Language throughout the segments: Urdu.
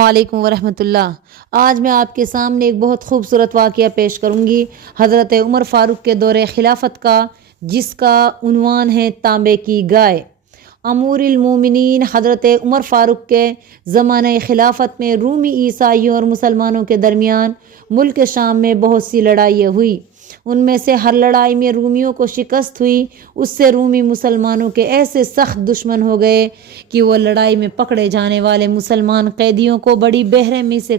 علیکم ورحمۃ اللہ۔ آج میں آپ کے سامنے ایک بہت خوبصورت واقعہ پیش کروں گی حضرت عمر فاروق کے دور خلافت کا، جس کا عنوان ہے تانبے کی گائے۔ امور المومنین حضرت عمر فاروق کے زمانہ خلافت میں رومی عیسائیوں اور مسلمانوں کے درمیان ملک شام میں بہت سی لڑائیاں ہوئی۔ ان میں سے ہر لڑائی میں رومیوں کو شکست ہوئی۔ اس سے رومی مسلمانوں کے ایسے سخت دشمن ہو گئے کہ وہ لڑائی میں پکڑے جانے والے مسلمان قیدیوں کو بڑی بے رحمی سے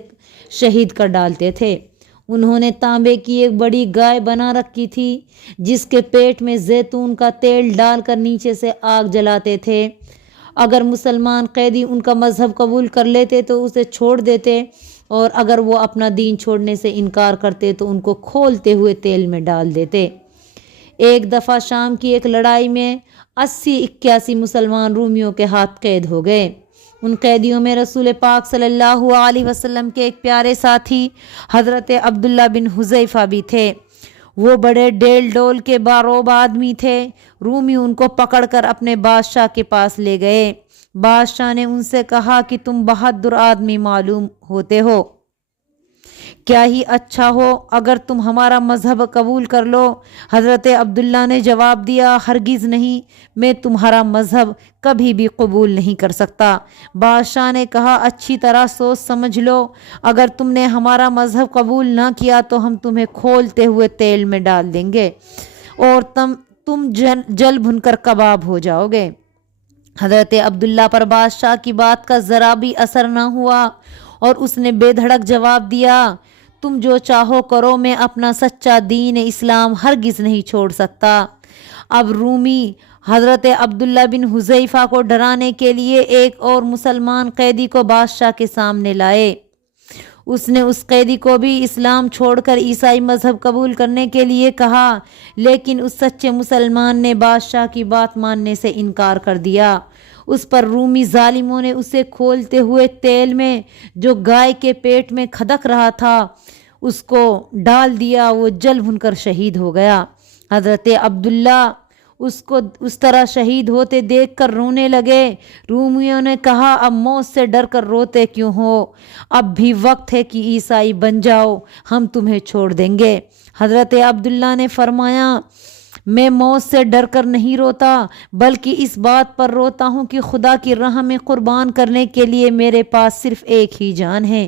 شہید کر ڈالتے تھے۔ انہوں نے تانبے کی ایک بڑی گائے بنا رکھی تھی، جس کے پیٹ میں زیتون کا تیل ڈال کر نیچے سے آگ جلاتے تھے۔ اگر مسلمان قیدی ان کا مذہب قبول کر لیتے تو اسے چھوڑ دیتے، اور اگر وہ اپنا دین چھوڑنے سے انکار کرتے تو ان کو کھولتے ہوئے تیل میں ڈال دیتے۔ ایک دفعہ شام کی ایک لڑائی میں 81 مسلمان رومیوں کے ہاتھ قید ہو گئے۔ ان قیدیوں میں رسول پاک صلی اللہ علیہ وسلم کے ایک پیارے ساتھی حضرت عبداللہ بن حذیفہ بھی تھے۔ وہ بڑے ڈیل ڈول کے باروب آدمی تھے۔ رومی ان کو پکڑ کر اپنے بادشاہ کے پاس لے گئے۔ بادشاہ نے ان سے کہا کہ تم بہادر آدمی معلوم ہوتے ہو، کیا ہی اچھا ہو اگر تم ہمارا مذہب قبول کر لو۔ حضرت عبداللہ نے جواب دیا، ہرگز نہیں، میں تمہارا مذہب کبھی بھی قبول نہیں کر سکتا۔ بادشاہ نے کہا، اچھی طرح سوچ سمجھ لو، اگر تم نے ہمارا مذہب قبول نہ کیا تو ہم تمہیں کھولتے ہوئے تیل میں ڈال دیں گے اور تم جل بھن کر کباب ہو جاؤ گے۔ حضرت عبداللہ پر بادشاہ کی بات کا ذرا بھی اثر نہ ہوا اور اس نے بے دھڑک جواب دیا، تم جو چاہو کرو، میں اپنا سچا دین اسلام ہرگز نہیں چھوڑ سکتا۔ اب رومی حضرت عبداللہ بن حذیفہ کو ڈرانے کے لیے ایک اور مسلمان قیدی کو بادشاہ کے سامنے لائے۔ اس نے اس قیدی کو بھی اسلام چھوڑ کر عیسائی مذہب قبول کرنے کے لیے کہا، لیکن اس سچے مسلمان نے بادشاہ کی بات ماننے سے انکار کر دیا۔ اس پر رومی ظالموں نے اسے کھولتے ہوئے تیل میں، جو گائے کے پیٹ میں کھدک رہا تھا، اس کو ڈال دیا۔ وہ جل بھن کر شہید ہو گیا۔ حضرت عبداللہ اس کو اس طرح شہید ہوتے دیکھ کر رونے لگے۔ رومیوں نے کہا، اب موت سے ڈر کر روتے کیوں ہو؟ اب بھی وقت ہے کہ عیسائی بن جاؤ، ہم تمہیں چھوڑ دیں گے۔ حضرت عبداللہ نے فرمایا، میں موت سے ڈر کر نہیں روتا، بلکہ اس بات پر روتا ہوں کہ خدا کی راہ میں قربان کرنے کے لیے میرے پاس صرف ایک ہی جان ہے۔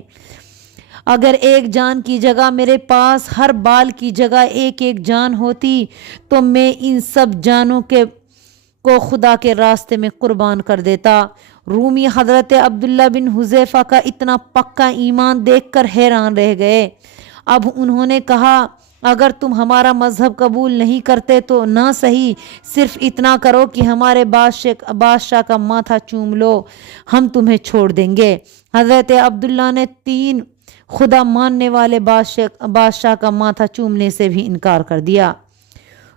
اگر ایک جان کی جگہ میرے پاس ہر بال کی جگہ ایک ایک جان ہوتی تو میں ان سب جانوں کو خدا کے راستے میں قربان کر دیتا۔ رومی حضرت عبداللہ بن حذیفہ کا اتنا پکا ایمان دیکھ کر حیران رہ گئے۔ اب انہوں نے کہا، اگر تم ہمارا مذہب قبول نہیں کرتے تو نہ صحیح، صرف اتنا کرو کہ ہمارے بادشاہ کا ماتھا چوم لو، ہم تمہیں چھوڑ دیں گے۔ حضرت عبداللہ نے 3 خدا ماننے والے بادشاہ کا ماتھا چومنے سے بھی انکار کر دیا۔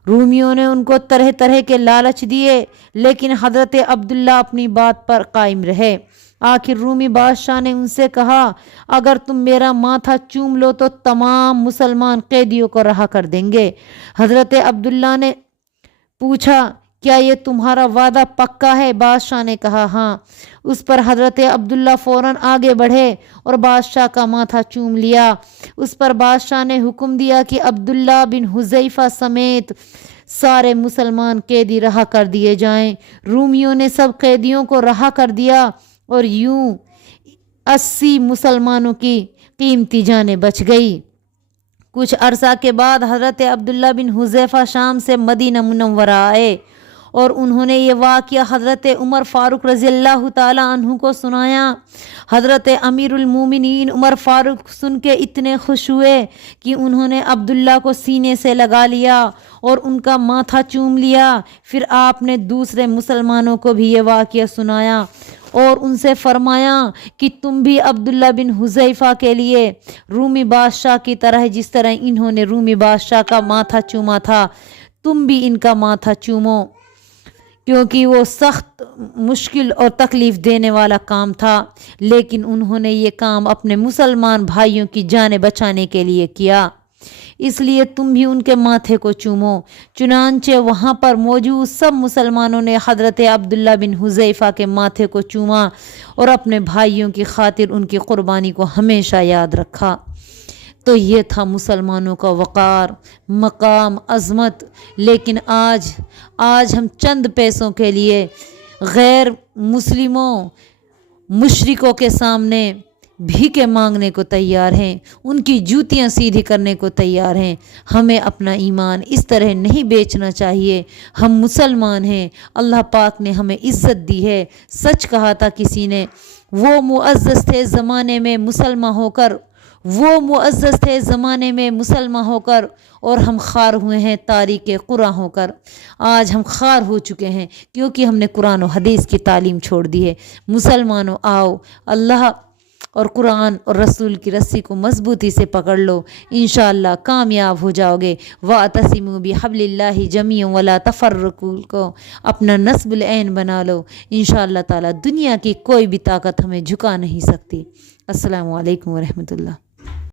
رومیوں نے ان کو طرح طرح کے لالچ دیے، لیکن حضرت عبداللہ اپنی بات پر قائم رہے۔ آخر رومی بادشاہ نے ان سے کہا، اگر تم میرا ماتھا چوم لو تو تمام مسلمان قیدیوں کو رہا کر دیں گے۔ حضرت عبداللہ نے پوچھا، کیا یہ تمہارا وعدہ پکا ہے؟ بادشاہ نے کہا، ہاں۔ اس پر حضرت عبداللہ فوراً آگے بڑھے اور بادشاہ کا ماتھا چوم لیا۔ اس پر بادشاہ نے حکم دیا کہ عبداللہ بن حذیفہ سمیت سارے مسلمان قیدی رہا کر دیے جائیں۔ رومیوں نے سب قیدیوں کو رہا کر دیا اور یوں 80 مسلمانوں کی قیمتی جانیں بچ گئی۔ کچھ عرصہ کے بعد حضرت عبداللہ بن حذیفہ شام سے مدینہ منورہ آئے اور انہوں نے یہ واقعہ حضرت عمر فاروق رضی اللہ تعالیٰ عنہ کو سنایا۔ حضرت امیر المومنین عمر فاروق سن کے اتنے خوش ہوئے کہ انہوں نے عبداللہ کو سینے سے لگا لیا اور ان کا ماتھا چوم لیا۔ پھر آپ نے دوسرے مسلمانوں کو بھی یہ واقعہ سنایا اور ان سے فرمایا کہ تم بھی عبداللہ بن حذیفہ کے لیے رومی بادشاہ کی طرح، جس طرح انہوں نے رومی بادشاہ کا ماتھا چوما تھا، تم بھی ان کا ماتھا چومو، کیونکہ وہ سخت مشکل اور تکلیف دینے والا کام تھا، لیکن انہوں نے یہ کام اپنے مسلمان بھائیوں کی جانیں بچانے کے لیے کیا۔ اس لیے تم بھی ان کے ماتھے کو چومو۔ چنانچہ وہاں پر موجود سب مسلمانوں نے حضرت عبداللہ بن حذیفہ کے ماتھے کو چوما اور اپنے بھائیوں کی خاطر ان کی قربانی کو ہمیشہ یاد رکھا۔ تو یہ تھا مسلمانوں کا وقار، مقام، عظمت۔ لیکن آج ہم چند پیسوں کے لیے غیر مسلموں، مشرکوں کے سامنے بھیکے مانگنے کو تیار ہیں، ان کی جوتیاں سیدھی کرنے کو تیار ہیں۔ ہمیں اپنا ایمان اس طرح نہیں بیچنا چاہیے۔ ہم مسلمان ہیں، اللہ پاک نے ہمیں عزت دی ہے۔ سچ کہا تھا کسی نے، وہ معزز تھے زمانے میں مسلمان ہو کر اور ہم خوار ہوئے ہیں تاریک قرآن ہو کر۔ آج ہم خوار ہو چکے ہیں کیونکہ ہم نے قرآن و حدیث کی تعلیم چھوڑ دی ہے۔ مسلمانوں آؤ، اللہ اور قرآن اور رسول کی رسی کو مضبوطی سے پکڑ لو، انشاءاللہ کامیاب ہو جاؤ گے۔ وَاعْتَصِمُوا بِحَبْلِ اللَّهِ جَمِيعًا وَلَا تَفَرَّقُوا کو اپنا نصب العین بنا لو، انشاءاللہ تعالی دنیا کی کوئی بھی طاقت ہمیں جھکا نہیں سکتی۔ السلام علیکم ورحمۃ اللہ۔